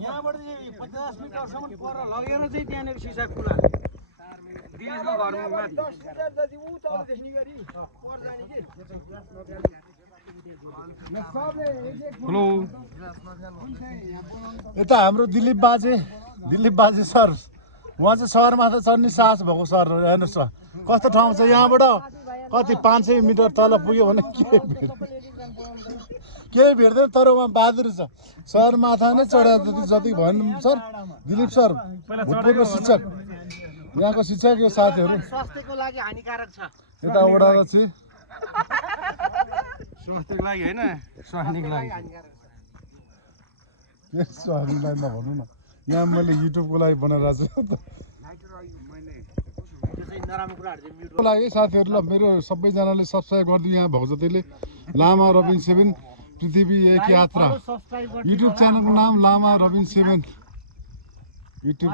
यहाँबाट चाहिँ 50 मिटरसम्म पर लगेर चाहिँ त्यहाँनिर सिसा खुला दिलीपको घरमा माथि 10 मिटर जति उ तल देख्ने गरी पर जाने कि हेलो यता हाम्रो दिलीप बाजे सर उहाँ चाहिँ सहरमाथा चढ्ने साहस भएको सर हेर्नुहोस् न कस्तो ठाउँ छ यहाँबाट कति 500 मिटर तल पुग्यो भने केही भेट्दैन तर उहाँ बहादुर छ सहरमाथा नै चढाएको जति भन्नु सर दिलीप सर भूतपूर्व शिक्षक यहाँको शिक्षक यो साथीहरू स्वास्थ्यको लागि हानिकारक छ यता वडा चाहिँ स्वास्थ्यको लागि हैन स्वास्थ्यको लागि के स्वास्थ्यलाई नभन्नु न यहाँ मैले युट्युबको लागि बनाएर छु को लागि साथीहरू ल मेरो सबैजनाले सब्सक्राइब गरिदिनु यहाँ भएको जतिले लामा रबिन 7 पृथ्वी एक यात्रा युट्युब च्यानलको नाम लामा रबिन 7 युट्युब